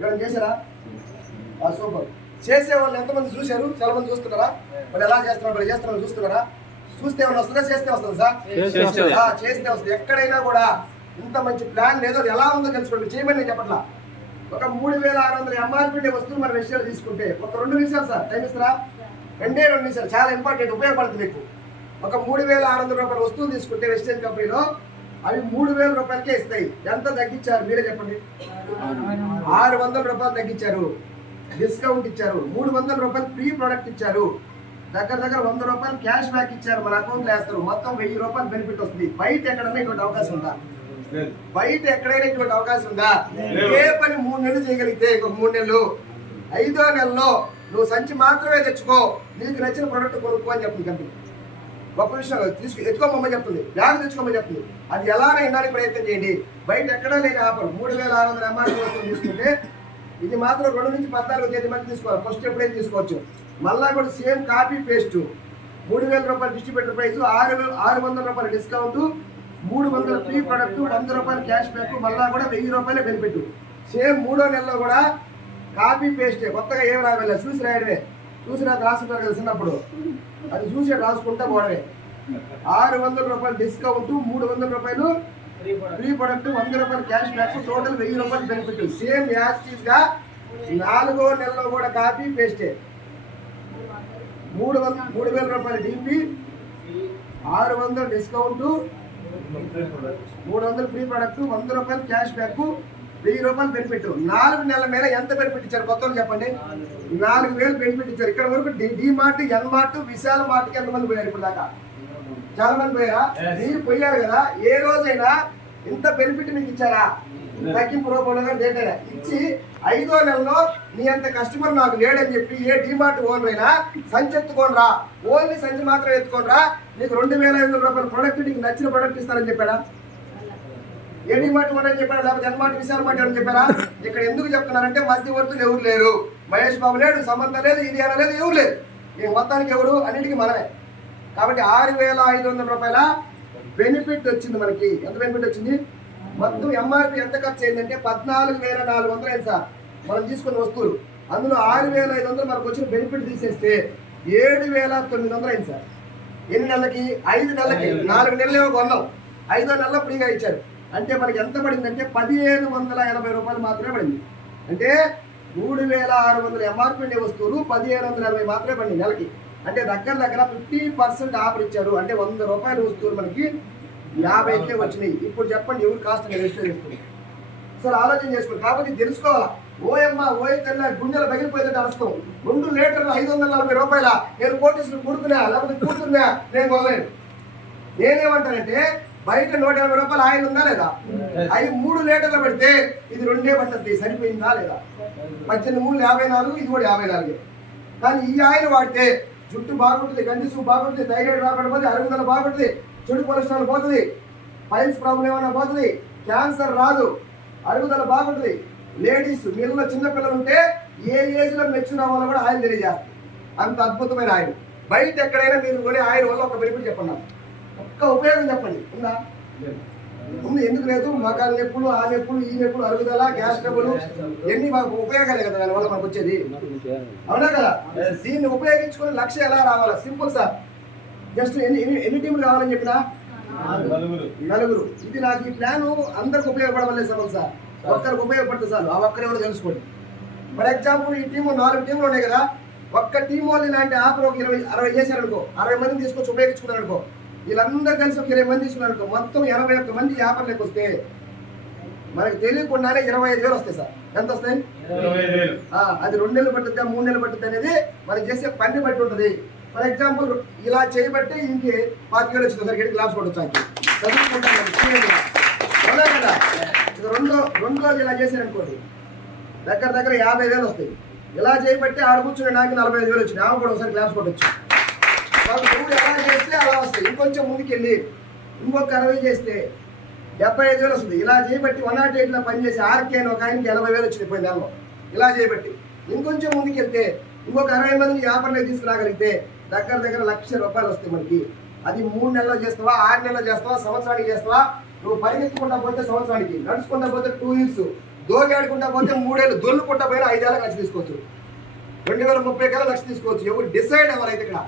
ఎవరైనా చేశారా? సూపర్. చేసే వాళ్ళు ఎంతమంది చూశారు? చాలా మంది చూస్తున్నారా? మరి ఎలా చేస్తున్నారు, మరి చేస్తున్నారు చూస్తున్నారా? చూస్తే ఏమైనా వస్తుందా? చేస్తే వస్తుంది సార్? చేస్తే వస్తుంది. ఎక్కడైనా కూడా ఇంత మంచి ప్లాన్ లేదో అది ఎలా ఉందో తెలుసుకోండి. చేయమని నేను చెప్పట్లా. ఒక 3600 ఎంఆర్పీ వస్తువులు మన విషయాలు తీసుకుంటే ఒక 2 నిమిషాలు సార్ టైం ఇస్తారా? 2 నిమిషాలు చాలా ఇంపార్టెంట్, ఉపయోగపడుతుంది మీకు. ఒక 3600 రూపాయల వస్తువులు తీసుకుంటే వెస్టేజ్ కంపెనీలో అవి 3000 రూపాయలకే ఇస్తాయి. ఎంత తగ్గించారు మీరే చెప్పండి? 600 రూపాయలు తగ్గించారు, డిస్కౌంట్ ఇచ్చారు, 300 రూపాయలు ఫ్రీ ప్రోడక్ట్ ఇచ్చారు, దగ్గర 100 రూపాయలు క్యాష్ బ్యాక్ ఇచ్చారు, మన అకౌంట్లో వేస్తారు. మొత్తం 1000 రూపాయలు బెనిఫిట్ వస్తుంది. బయట ఎక్కడైనా ఇటువంటి అవకాశం ఉందా? బయట ఎక్కడైనా ఇటువంటి అవకాశం ఉందా? ఏ పని 3 నెలలు చేయగలిగితే ఇంకొక 3 నెలలు, 5వ నెలలో నువ్వు సంచి మాత్రమే తెచ్చుకో, నీకు నచ్చిన ప్రోడక్ట్ కొనుక్కో అని చెప్తుంది కంపెనీ. గొప్ప విషయం ఎత్తుకోమని చెప్తుంది, బ్యాగ్ తెచ్చుకోమని చెప్తుంది. అది ఎలానే ఇవ్వడానికి ప్రయత్నం చేయండి. బయట ఎక్కడా లేని ఆఫర్ 3600 ఎంఆర్పీ వస్తువులు తీసుకుంటే ఇది మాత్రం 2 నుంచి 14వ తేదీ మధ్య తీసుకోవాలి. ఫస్ట్ ఎప్పుడైతే తీసుకోవచ్చు. మళ్ళా కూడా సేమ్ కాపీ పేస్ట్ 3000 రూపాయలు డిస్ట్రిబ్యూటర్ ప్రైస్, 600 రూపాయల డిస్కౌంట్, 300 ఫ్రీ ప్రొడక్ట్, 100 రూపాయలు క్యాష్ బ్యాక్, మళ్ళా కూడా 1000 రూపాయలే బెనిఫిట్. సేమ్ 3వ నెలలో కూడా కాపీ పేస్టే, కొత్తగా ఏం రావాలి, చూసి రాయడమే. చూసి రాసుకుంటారు కదా చిన్నప్పుడు, అది చూసి రాసుకుంటా పోవడమే. 600 రూపాయలు డిస్కౌంట్, 300 రూపాయలు ఫ్రీ ప్రొడక్ట్, 100 రూపాయలు క్యాష్ బ్యాక్, టోటల్ 1000 రూపాయలు బెనిఫిట్. సేమ్ యాజ్ గా 4వ నెలలో కూడా కాపీ పేస్టే. 3000 రూపాయలు డిపి, 600 డిస్కౌంట్, 300 ఫ్రీ ప్రొడక్ట్, 100 రూపాయలు క్యాష్ బ్యాక్, 1000 రూపాయలు బెనిఫిట్. 4 నెలల మీద ఎంత బెనిఫిట్ ఇచ్చారు కొత్త చెప్పండి? 4000 బెనిఫిట్ ఇచ్చారు. ఇక్కడ వరకు డి మార్ట్, ఎన్ మార్ట్, విశాల్ మార్ట్కి ఎంతమంది పోయారు ఇప్పుడు దాకా? చాలా మంది పోయారా? మీరు పోయారు కదా. ఏ రోజైనా ఇంత బెనిఫిట్ మీకు ఇచ్చారా? తగ్గింపు రూపంలో డేటా ఇచ్చి 5వ నెలలో నీ అంత కస్టమర్ నాకు లేడని చెప్పి ఏ డిమార్ట్ ఓనర్ అయినా సంచి ఎత్తుకోనరా, ఓన్లీ సంచి మాత్రం ఎత్తుకోనరా, నీకు 2500 రూపాయల ప్రొడక్ట్, నీకు నచ్చిన ప్రొడక్ట్ ఇస్తారని చెప్పాడా? ఏ డిమార్ట్ ఓనర్ అని చెప్పారా? లేకపోతే ఎన్ మార్ట్, విశాల్ మార్ట్ అని చెప్పారా? ఇక్కడ ఎందుకు చెప్తున్నారంటే మధ్యవర్తులు ఎవరు లేరు. మహేష్ బాబు లేడు, సంబంధం లేదు, ఇది అనలేదు, ఎవరు లేదు. ఈ మొత్తానికి ఎవరు? అన్నిటికీ మనమే. కాబట్టి 6500 రూపాయల బెనిఫిట్ వచ్చింది మనకి. ఎంత బెనిఫిట్ వచ్చింది? మొత్తం ఎంఆర్పి ఎంత ఖర్చు అయిందంటే 14400 అయింది సార్ మనం తీసుకున్న వస్తువులు. అందులో 6500 మనకు వచ్చిన బెనిఫిట్ తీసేస్తే 7900 అయింది సార్. ఎన్ని నెలలకి? 5 నెలలకి. 4 నెలలు కొన్నాం, 5వ నెలలో ఫ్రీగా ఇచ్చారు. అంటే మనకి ఎంత పడిందంటే 1580 రూపాయలు మాత్రమే పడింది. అంటే 3600 ఎంఆర్పి ఉండే వస్తువులు 1580 మాత్రమే పడింది నెలకి. అంటే దగ్గర 50% ఆఫర్ ఇచ్చారు. అంటే 100 రూపాయల వస్తువులు మనకి 50కే వచ్చినాయి. ఇప్పుడు చెప్పండి ఎవరు కాస్ట్ రిజిస్టర్ చేస్తుంది? సార్ ఆలోచన చేసుకోండి. కాబట్టి తెలుసుకోవాలా. ఓయమ్మ ఓయ తెల్ల గుండెలు పగిలిపోయేది అరుస్తాం. 2 లీటర్లు 540 రూపాయల నేను కోటీసులు కూడుకున్నా లేకపోతే కూర్చున్నా నేను పోలేను. నేనేమంటానంటే బయట 180 రూపాయలు ఆయిల్ ఉందా లేదా? అవి 3 లీటర్లు పెడితే ఇది 2 పడుతుంది. సరిపోయిందా లేదా? 18 54, ఇది కూడా 54. కానీ ఈ ఆయిల్ వాడితే జుట్టు బాగుంటుంది, కండిషన్ బాగుంటుంది, థైరాయిడ్ రాకుండా పోతుంది, అరుగుదల బాగుంటుంది, చెడు కొలెస్ట్రాల్ పోతుంది, పైల్స్ ప్రాబ్లం ఏమైనా పోతుంది, క్యాన్సర్ రాదు, అరుగుదల బాగుంటుంది. లేడీస్ మీలో చిన్నపిల్లలు ఉంటే ఏ ఏజ్లో మెచ్చున్న వాళ్ళు కూడా ఆయిల్ తెలియజేస్తుంది. అంత అద్భుతమైన ఆయిల్. బయట ఎక్కడైనా మీరు కొనే ఆయిల్ వల్ల ఒక బెనిఫిట్ చెప్పండి, ఒక్క ఉపయోగం చెప్పండి. ఉందా? ఉంది. ఎందుకు లేదు? మకాల నొప్పులు, ఆ నొప్పులు, ఈ నొప్పులు, అరుగుదల, గ్యాస్ ట్రబుల్, ఎన్ని మాకు ఉపయోగాలే కదా దానివల్ల మనకు వచ్చేది. అవునా కదా? దీన్ని ఉపయోగించుకుని లక్ష్యం ఎలా రావాలా? Simple sir. జస్ట్ ఎన్ని టీంలు కావాలని చెప్పినా 4. ఇది నాకు ఈ ప్లాన్ అందరికి ఉపయోగపడవలేదు సార్. ఒక్కరికి ఉపయోగపడుతుంది సార్. ఆ ఒక్కరు ఎవరు తెలుసుకోండి. ఫర్ ఎగ్జాంపుల్ ఈ టీము 4 టీంలు ఉన్నాయి కదా. ఒక్క టీం వాళ్ళు ఇలాంటి ఆఫర్ ఒక 20-60 చేశారనుకో, 60 మందిని తీసుకొచ్చి ఉపయోగించుకున్నారు అనుకో, వీళ్ళందరూ కలిసి ఒక 20 మంది తీసుకున్నారు అనుకో, మొత్తం 81 మంది ఆఫర్లకు వస్తే మనకు తెలియకుండానే 25,000 వస్తాయి సార్. ఎంత వస్తాయి? 25,000. అది 2 నెలలు పట్టుద్దా 3 నెలలు పట్టుద్ది అనేది మనం చేసే పని బట్టి ఉంటుంది. ఫర్ ఎగ్జాంపుల్ ఇలా చేయబట్టి ఇంకే 25,000 వచ్చింది సార్. గడికి లాభం కొట్టచ్చు చదువుకుంటాను కదా. ఇక రెండు రోజులు ఇలా చేశారనుకోండి దగ్గర 50,000 వస్తాయి. ఇలా చేయబట్టి ఆడ కూర్చుని నాకు 45,000 వచ్చింది. ఆమె కూడా ఒకసారి క్లాస్ కొట్టచ్చు. నువ్వు ఎలా చేస్తే అలా వస్తాయి. ఇంకొంచెం ముందుకెళ్ళి ఇంకొక 60 చేస్తే 75,000 వస్తుంది. ఇలా చేయబట్టి 108లో పనిచేసి ఆర్కే అని ఒక ఆయనకి 80,000 వచ్చింది పోయిన నెలలో. ఇలా చేయబట్టి ఇంకొంచెం ముందుకెళ్తే ఇంకొక 60 మందిని వ్యాపారంలో తీసుకురాగలిగితే దగ్గర 1,00,000 రూపాయలు వస్తాయి మనకి. అది 3 నెలల్లో చేస్తావా, 6 నెలల్లో చేస్తావా, సంవత్సరానికి చేస్తావా? నువ్వు పరిగెత్తుకుంటా పోతే సంవత్సరానికి, నడుచుకుంటా పోతే 2 years, దోగాడుకుంటా పోతే 3 ఏళ్ళు దొల్లుకుంటా పోయినా 5 ఏళ్ళకి లక్ష తీసుకోవచ్చు, 2030 కల్లా లక్ష తీసుకోవచ్చు. ఎవరు డిసైడ్ అవ్వాలైతే ఇక్కడ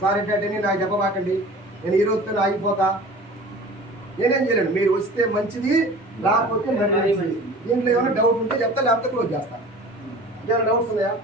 సార్ ఏంటంటే నాకు చెప్పబాకండి, నేను ఈ రోజుతో ఆగిపోతా, నేనేం చేయలేను. మీరు వస్తే మంచిది, రాకపోతే మంచిది. దీంట్లో ఏమైనా డౌట్ ఉంటే చెప్తా, లేకపోతే క్లోజ్ చేస్తా. ఏమైనా డౌట్స్ ఉన్నాయా?